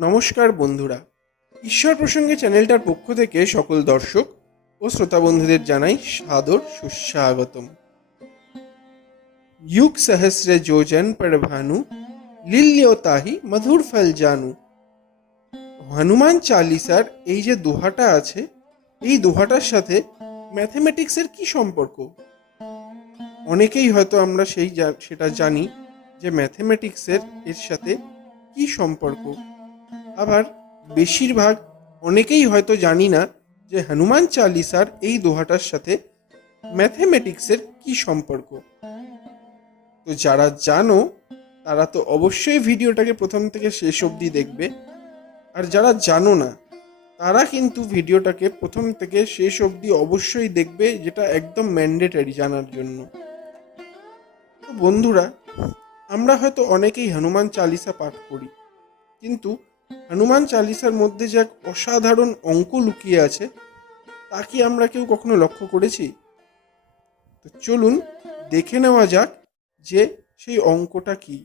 নমস্কার বন্ধুরা। ঈশ্বর প্রসঙ্গে চ্যানেলটার পক্ষ থেকে সকল দর্শক ও শ্রোতা বন্ধুদের জানাই সাদর সুস্বাগতম। যুগ সহস্রে যোজন পর ভানু লিল্যও তাহি মধুর ফল জানু। হনুমান চালিসার এই যে দোহাটা আছে, এই দোহাটার সাথে ম্যাথমেটিক্সের কি সম্পর্ক? অনেকেই হয়তো আমরা সেই সেটা জানি যে ম্যাথমেটিক্সের এর সাথে কি সম্পর্ক? আবার বেশিরভাগ অনেকেই হয়তো জানি না যে হনুমান চালিসার এই দোহাটার সাথে ম্যাথমেটিক্সের কি সম্পর্ক। তো যারা জানো, তারা তো অবশ্যই ভিডিওটাকে প্রথম থেকে শেষ অবধি দেখবে। আর যারা জানো না, তারা কিন্তু ভিডিওটাকে প্রথম থেকে শেষ অবধি অবশ্যই দেখবে, যেটা একদম ম্যান্ডেটারি জানার জন্য। তো বন্ধুরা, আমরা হয়তো অনেকেই হনুমান চালিসা পাঠ করি কিন্তু হনুমান চালিসার মধ্যে যে এক অসাধারণ অঙ্ক লুকিয়ে আছে, তা কি আমরা কেউ কখনো লক্ষ্য করেছি? তো চলুন দেখে নেওয়া যাক যে সেই অঙ্কটা কি।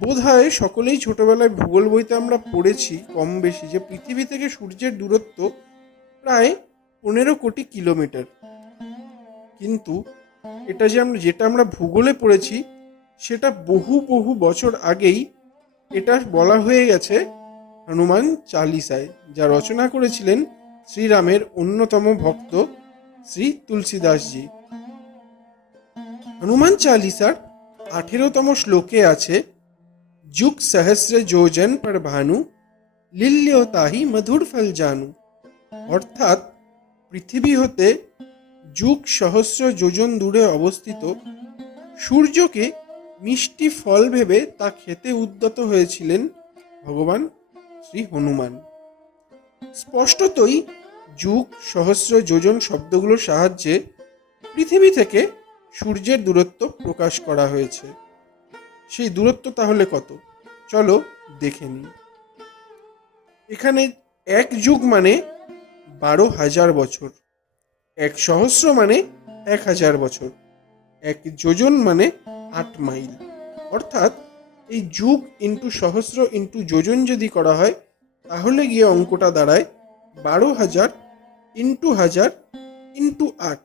বোধ হয় সকলেই ছোটবেলায় ভূগোল বইতে আমরা পড়েছি কম বেশি যে পৃথিবী থেকে সূর্যের দূরত্ব প্রায় পনেরো কোটি কিলোমিটার। কিন্তু এটা যে আমরা, যেটা আমরা ভূগোলে পড়েছি, সেটা বহু বহু বছর আগেই এটা বলা হয়ে গেছে হনুমান চালিসায়, যা রচনা করেছিলেন শ্রীরামের অন্যতম ভক্ত শ্রী তুলসীদাসজি। হনুমান চালিসার আঠেরোতম শ্লোকে আছে, যুগ সহস্র যোজন পর ভানু লিল্য তাহি মধুর ফল জানু। অর্থাৎ পৃথিবী হতে যুগ সহস্র যোজন দূরে অবস্থিত, সূর্যকে মিষ্টি ফল ভেবে তা খেতে উদ্যত হয়েছিলেন ভগবান শ্রী হনুমান। স্পষ্টতই যুগ, সহস্র, যোজন শব্দগুলোর সাহায্যে পৃথিবী থেকে সূর্যের দূরত্ব প্রকাশ করা হয়েছে। সেই দূরত্ব তাহলে কত? চলো দেখে নিই। এখানে এক যুগ মানে বারো হাজার বছর, এক সহস্র মানে এক হাজার বছর, এক যোজন মানে আট মাইল। অর্থাৎ এই যুগ ইন্টু সহস্র ইন্টু যোজন যদি করা হয়, তাহলে গিয়ে অঙ্কটা দাঁড়ায় বারো হাজার ইন্টু হাজার ইন্টু আট।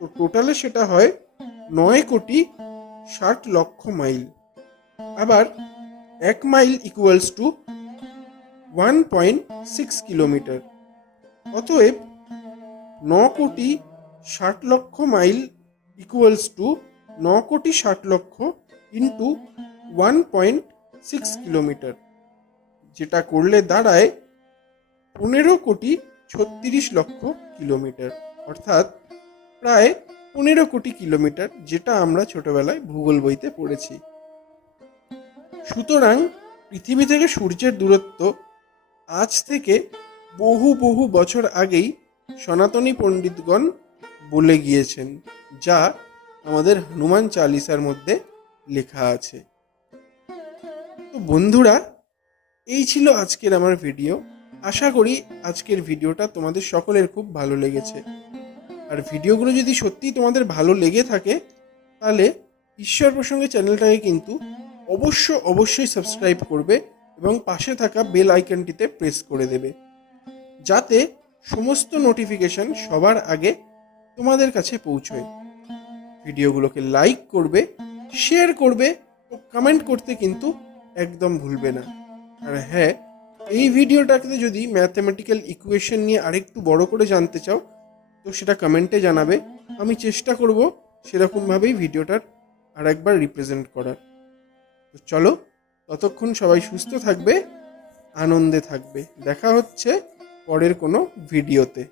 তো টোটালে সেটা হয় নয় কোটি ষাট লক্ষ মাইল। আবার এক mile equals to one point six kilometre অতএব ন কোটি ষাট লক্ষ মাইল ইকুয়ালস টু ন কোটি ষাট লক্ষ into one point six kilometre, যেটা করলে দাঁড়ায় পনেরো কোটি ছত্রিশ লক্ষ কিলোমিটার, অর্থাৎ প্রায় পনেরো কোটি কিলোমিটার, যেটা আমরা ছোটবেলায় ভূগোল বইতে পড়েছি। সুতরাং পৃথিবী থেকে সূর্যের দূরত্ব আজ থেকে বহু বহু বছর আগেই সনাতনী পণ্ডিতগণ বলে গিয়েছেন, যা আমাদের হনুমান চালিসার মধ্যে লেখা আছে। তো বন্ধুরা, এই ছিল আজকের আমার ভিডিও আশা করি আজকের ভিডিওটা তোমাদের সকলের খুব ভালো লেগেছে। আর ভিডিওগুলো যদি সত্যিই তোমাদের ভালো লেগে থাকে, তাহলে ঈশ্বর প্রসঙ্গে চ্যানেলটাকে কিন্তু অবশ্য অবশ্যই সাবস্ক্রাইব করবে এবং পাশে থাকা বেল আইকনটিতে প্রেস করে দেবে। যাতে সমস্ত নোটিফিকেশন সবার আগে তোমাদের কাছে পৌঁছয়। ভিডিওগুলোকে লাইক করবে শেয়ার করবে ও কমেন্ট করতে কিন্তু একদম ভুলবে না। আর হ্যাঁ এই ভিডিওটাকে যদি ম্যাথমেটিক্যাল ইকুয়েশন নিয়ে আরেকটু বড় করে জানতে চাও, তো সেটা কমেন্টে জানাবে। আমি চেষ্টা করব সেরকমভাবেই ভিডিওটার আর একবার রিপ্রেজেন্ট করার। তো চলো, ততক্ষণ সবাই সুস্থ থাকবে, আনন্দে থাকবে। দেখা হচ্ছে পরের কোনো ভিডিওতে।